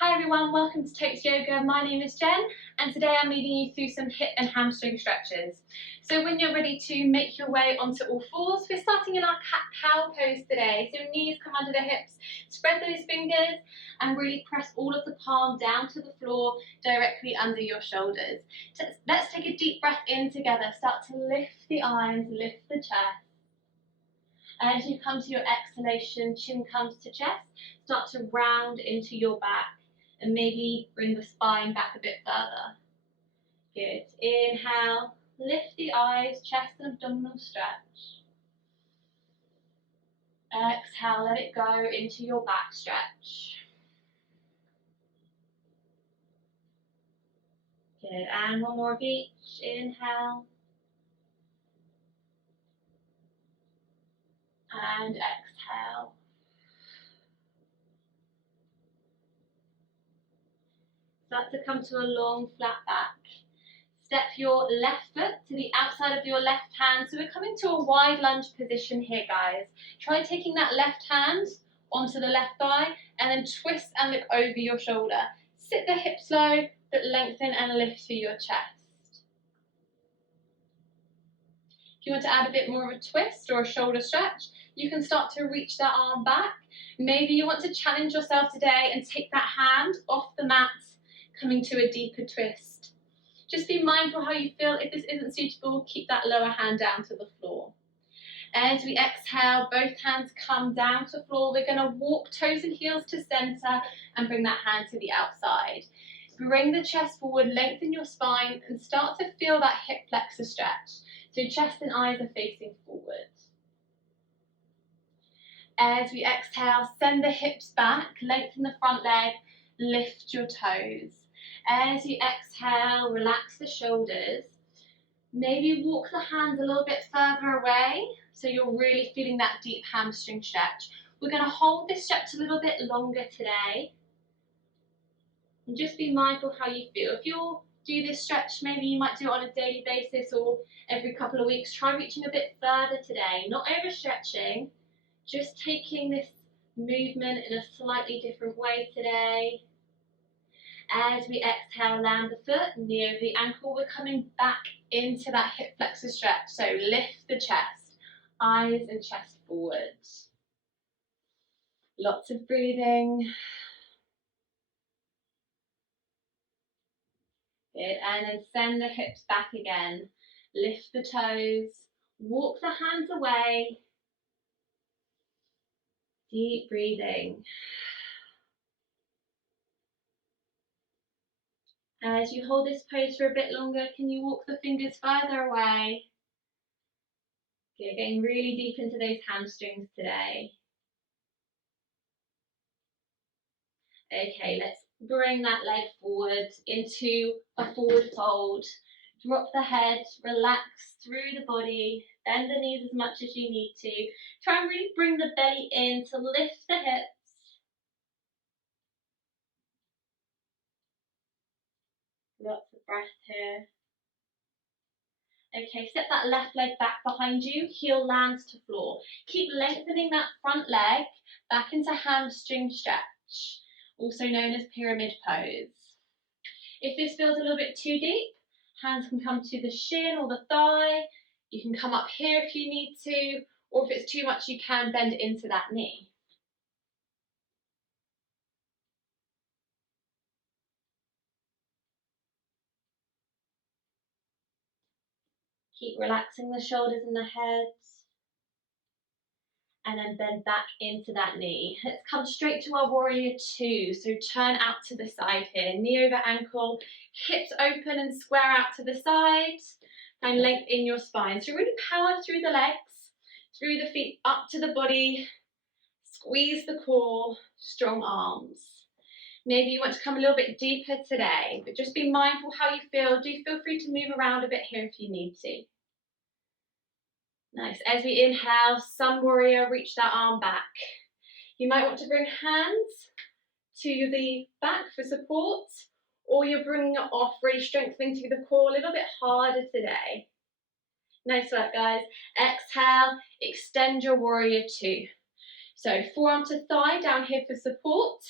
Hi everyone, welcome to Tightest Yoga. My name is Jen and today I'm leading you through some hip and hamstring stretches. So when you're ready to make your way onto all fours, we're starting in our cat-cow pose today. So knees come under the hips, spread those fingers and really press all of the palm down to the floor directly under your shoulders. So let's take a deep breath in together. Start to lift the eyes, lift the chest. As you come to your exhalation, chin comes to chest, start to round into your back and maybe bring the spine back a bit further. Good. Inhale, lift the eyes, chest and abdominal stretch. Exhale, let it go into your back stretch. Good. And one more of each. Inhale. And exhale. Start to come to a long flat back. Step your left foot to the outside of your left hand. So we're coming to a wide lunge position here, guys. Try taking that left hand onto the left thigh and then twist and look over your shoulder. Sit the hips low, but lengthen and lift through your chest. If you want to add a bit more of a twist or a shoulder stretch, you can start to reach that arm back. Maybe you want to challenge yourself today and take that hand off the mat, coming to a deeper twist. Just be mindful how you feel. If this isn't suitable, keep that lower hand down to the floor. As we exhale, both hands come down to the floor. We're going to walk toes and heels to center and bring that hand to the outside. Bring the chest forward, lengthen your spine and start to feel that hip flexor stretch. So chest and eyes are facing forward. As we exhale, send the hips back, lengthen the front leg, lift your toes. As you exhale, relax the shoulders. Maybe walk the hands a little bit further away so you're really feeling that deep hamstring stretch. We're going to hold this stretch a little bit longer today. And just be mindful how you feel. If you'll do this stretch, maybe you might do it on a daily basis or every couple of weeks. Try reaching a bit further today, not overstretching, just taking this movement in a slightly different way today. As we exhale, land the foot, knee over the ankle, we're coming back into that hip flexor stretch. So lift the chest, eyes and chest forward. Lots of breathing. Good, and then send the hips back again. Lift the toes, walk the hands away. Deep breathing. As you hold this pose for a bit longer, can you walk the fingers further away? Good, getting really deep into those hamstrings today. Okay, let's bring that leg forward into a forward fold. Drop the head, relax through the body, bend the knees as much as you need to. Try and really bring the belly in to lift the hips. Lots of breath here. Okay, step that left leg back behind you, heel lands to floor. Keep lengthening that front leg back into hamstring stretch, also known as pyramid pose. If this feels a little bit too deep, hands can come to the shin or the thigh. You can come up here if you need to, or if it's too much, you can bend into that knee. Keep relaxing the shoulders and the head. And then bend back into that knee. Let's come straight to our warrior two. So turn out to the side here, knee over ankle, hips open and square out to the side, and lengthen your spine. So really power through the legs, through the feet, up to the body, squeeze the core, strong arms. Maybe you want to come a little bit deeper today, but just be mindful how you feel. Do feel free to move around a bit here if you need to. Nice. As we inhale, sun warrior, reach that arm back. You might want to bring hands to the back for support, or you're bringing it off, really strengthening through the core a little bit harder today. Nice work, guys. Exhale, extend your warrior two. So forearm to thigh down here for support,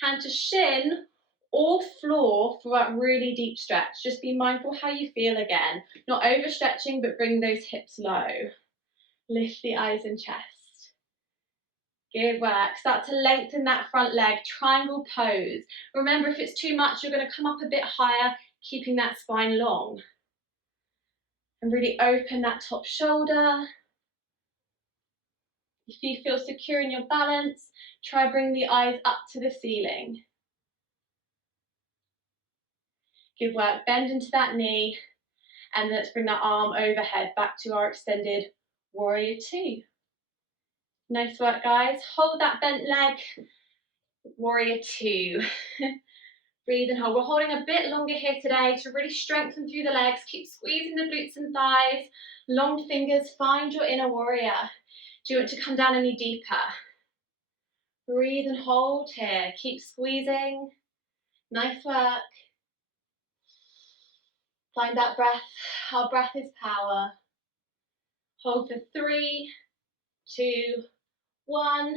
Hand to shin or floor for that really deep stretch. Just be mindful how you feel again. Not overstretching, but bring those hips low. Lift the eyes and chest. Good work. Start to lengthen that front leg, triangle pose. Remember, if it's too much, you're going to come up a bit higher, keeping that spine long. And really open that top shoulder. If you feel secure in your balance, try bring the eyes up to the ceiling. Good work. Bend into that knee. And let's bring that arm overhead back to our extended warrior two. Nice work, guys. Hold that bent leg. Warrior two. Breathe and hold. We're holding a bit longer here today to really strengthen through the legs. Keep squeezing the glutes and thighs. Long fingers, find your inner warrior. Do you want to come down any deeper? Breathe and hold here. Keep squeezing. Nice work. Find that breath. Our breath is power. Hold for 3, 2, 1.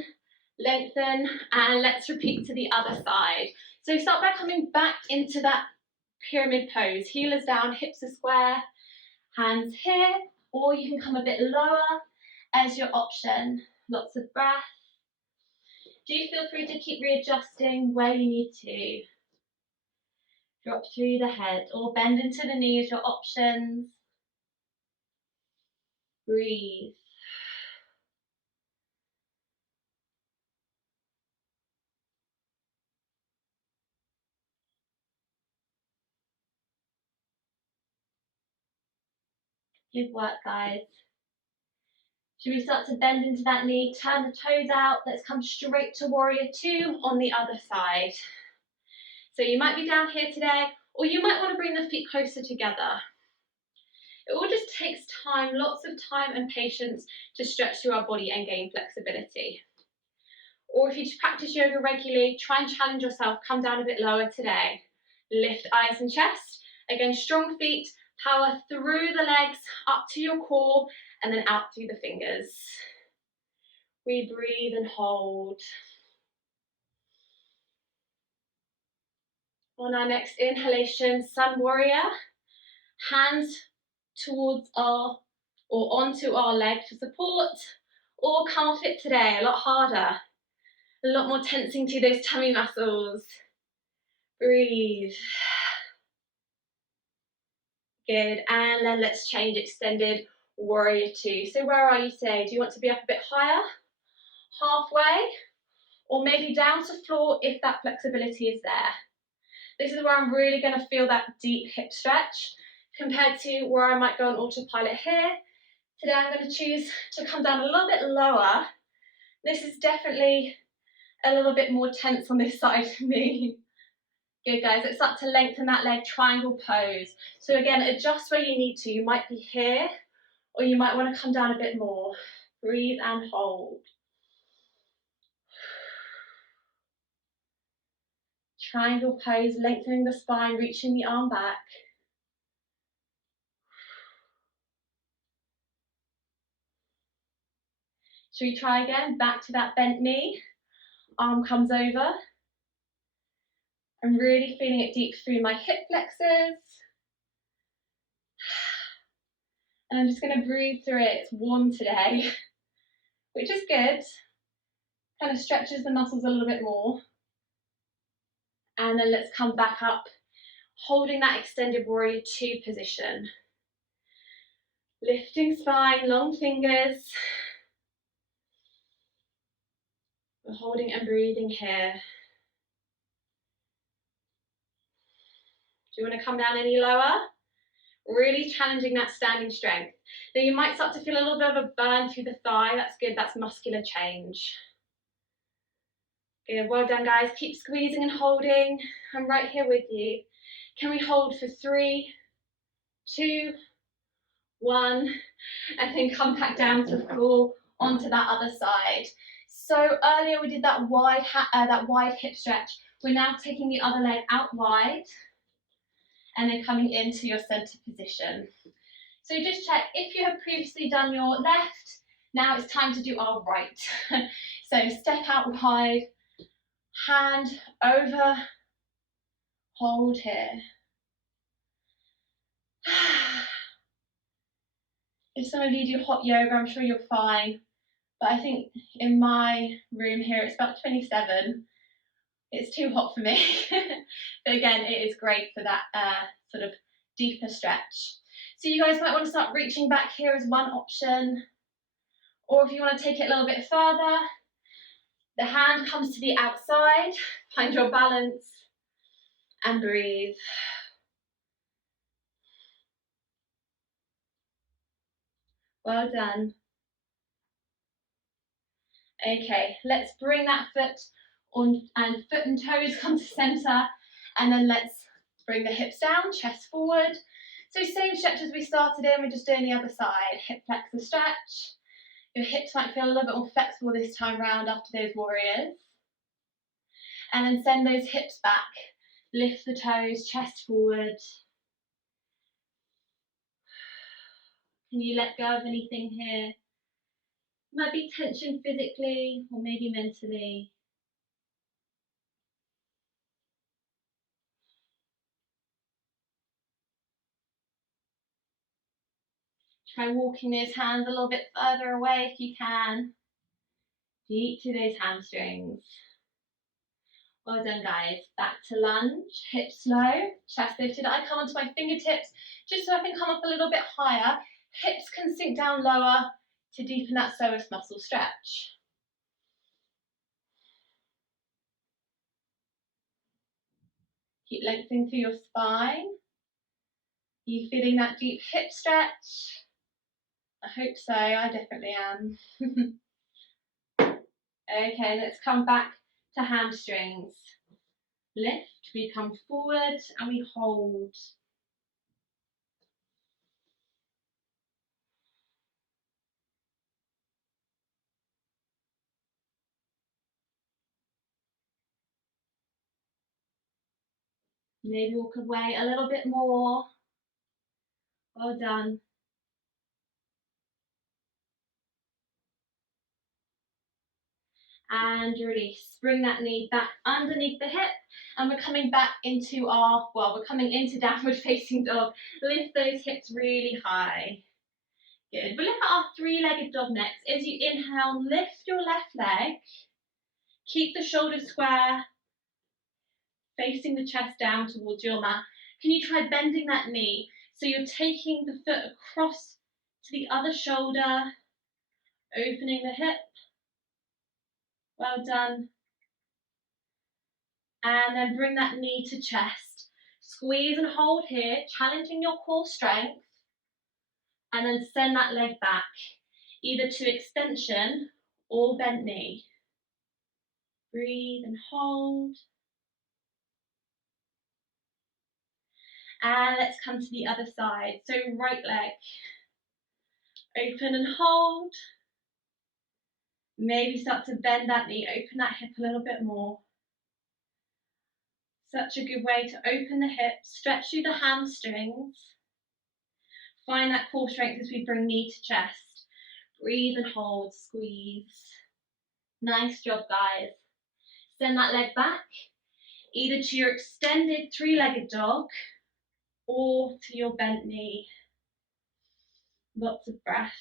Lengthen, and let's repeat to the other side. So start by coming back into that pyramid pose. Heelers down, hips are square, hands here, or you can come a bit lower as your option. Lots of breath. Do feel free to keep readjusting where you need to. Drop through the head or bend into the knee as your options. Breathe. Good work, guys. Should we start to bend into that knee, turn the toes out? Let's come straight to warrior two on the other side. So you might be down here today, or you might want to bring the feet closer together. It all just takes time, lots of time and patience to stretch through our body and gain flexibility. Or if you practice yoga regularly, try and challenge yourself, come down a bit lower today. Lift eyes and chest. Again, strong feet, power through the legs, up to your core, and then out through the fingers. We breathe and hold. On our next inhalation, sun warrior, hands towards our or onto our leg for support, or calf it today, a lot harder. A lot more tensing to those tummy muscles. Breathe. Good, and then let's change extended warrior two. So where are you today? Do you want to be up a bit higher, halfway, or maybe down to floor if that flexibility is there? This is where I'm really going to feel that deep hip stretch compared to where I might go on autopilot here. Today I'm going to choose to come down a little bit lower. This is definitely a little bit more tense on this side for me. Good, guys. Let's start to lengthen that leg, triangle pose. So again, adjust where you need to. You might be here, or you might want to come down a bit more. Breathe and hold. Triangle pose, lengthening the spine, reaching the arm back. Should we try again? Back to that bent knee. Arm comes over. I'm really feeling it deep through my hip flexors. And I'm just going to breathe through it. It's warm today, which is good. Kind of stretches the muscles a little bit more. And then let's come back up, holding that extended warrior two position. Lifting spine, long fingers. We're holding and breathing here. Do you want to come down any lower? Really challenging that standing strength. Now you might start to feel a little bit of a burn through the thigh. That's good, that's muscular change. Good, well done, guys. Keep squeezing and holding. I'm right here with you. Can we hold for 3, 2, 1, and then come back down to the floor onto that other side. So earlier we did that wide hip stretch. We're now taking the other leg out wide and then coming into your center position. So just check, if you have previously done your left, now it's time to do our right. So step out wide, Hand over, hold here. If some of you do hot yoga, I'm sure you're fine. But I think in my room here, it's about 27. It's too hot for me. But again, it is great for that sort of deeper stretch. So you guys might want to start reaching back here as one option. Or if you want to take it a little bit further, the hand comes to the outside, find your balance and breathe. Well done. Okay, let's bring that foot on, and foot and toes come to center, and then let's bring the hips down, chest forward. So same stretch as we started in, we're just doing the other side. Hip flexor stretch. Your hips might feel a little bit more flexible this time round after those warriors. And then send those hips back. Lift the toes, chest forward. Can you let go of anything here? Might be tension physically or maybe mentally. Try walking those hands a little bit further away if you can. Deep to those hamstrings. Well done, guys. Back to lunge, hips low, chest lifted. I come onto my fingertips just so I can come up a little bit higher. Hips can sink down lower to deepen that psoas muscle stretch. Keep lengthening through your spine. Are you feeling that deep hip stretch? I hope so, I definitely am. Okay, let's come back to hamstrings. Lift, we come forward and we hold. Maybe walk away a little bit more. Well done. And release. Bring that knee back underneath the hip, and we're coming back into our, well, we're coming into downward facing dog. Lift those hips really high. Good. We'll look at our three-legged dog next. As you inhale, lift your left leg. Keep the shoulders square, facing the chest down towards your mat. Can you try bending that knee? So you're taking the foot across to the other shoulder, opening the hip. Well done. And then bring that knee to chest. Squeeze and hold here, challenging your core strength. And then send that leg back, either to extension or bent knee. Breathe and hold. And let's come to the other side. So right leg, open and hold. Maybe start to bend that knee, open that hip a little bit more. Such a good way to open the hips, stretch through the hamstrings. Find that core strength as we bring knee to chest. Breathe and hold, squeeze. Nice job, guys. Send that leg back, either to your extended three-legged dog or to your bent knee. Lots of breath.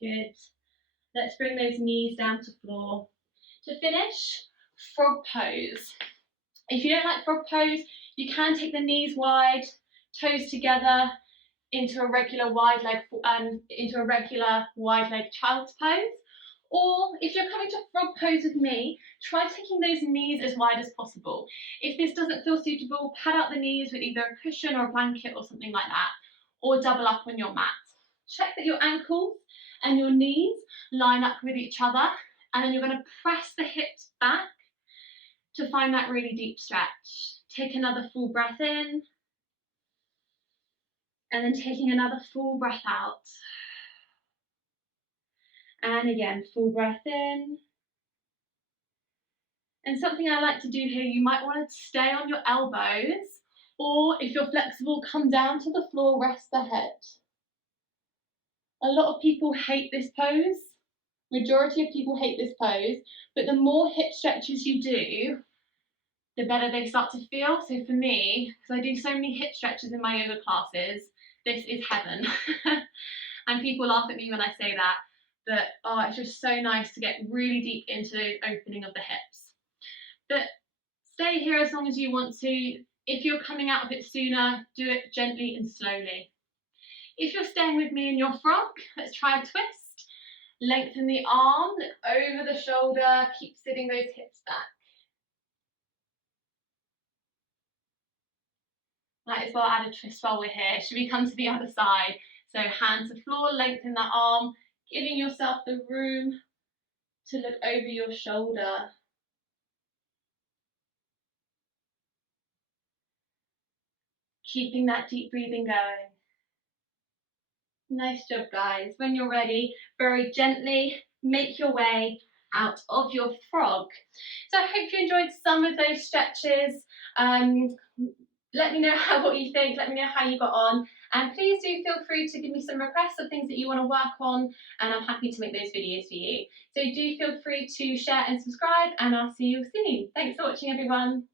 Good. Let's bring those knees down to floor. To finish, frog pose. If you don't like frog pose, you can take the knees wide, toes together into a regular wide leg child's pose. Or if you're coming to frog pose with me, try taking those knees as wide as possible. If this doesn't feel suitable, pad out the knees with either a cushion or a blanket or something like that, or double up on your mat. Check that your ankles and your knees line up with each other, and then you're going to press the hips back to find that really deep stretch. Take another full breath in, and then taking another full breath out. And again, full breath in. And something I like to do here, you might want to stay on your elbows, or if you're flexible, come down to the floor, rest the head. A lot of people hate this pose. Majority of people hate this pose, but the more hip stretches you do, the better they start to feel. So for me, because I do so many hip stretches in my yoga classes, this is heaven. And people laugh at me when I say that, but oh, it's just so nice to get really deep into the opening of the hips. But stay here as long as you want to. If you're coming out of it sooner, do it gently and slowly. If you're staying with me in your frog, let's try a twist. Lengthen the arm, look over the shoulder, keep sitting those hips back. Might as well add a twist while we're here. Should we come to the other side? So hands to floor, lengthen the arm, giving yourself the room to look over your shoulder. Keeping that deep breathing going. Nice job, guys. When you're ready, very gently make your way out of your frog. So I hope you enjoyed some of those stretches. Let me know what you think, let me know how you got on, and please do feel free to give me some requests of things that you want to work on, and I'm happy to make those videos for you. So do feel free to share and subscribe, and I'll see you soon. Thanks for watching, everyone.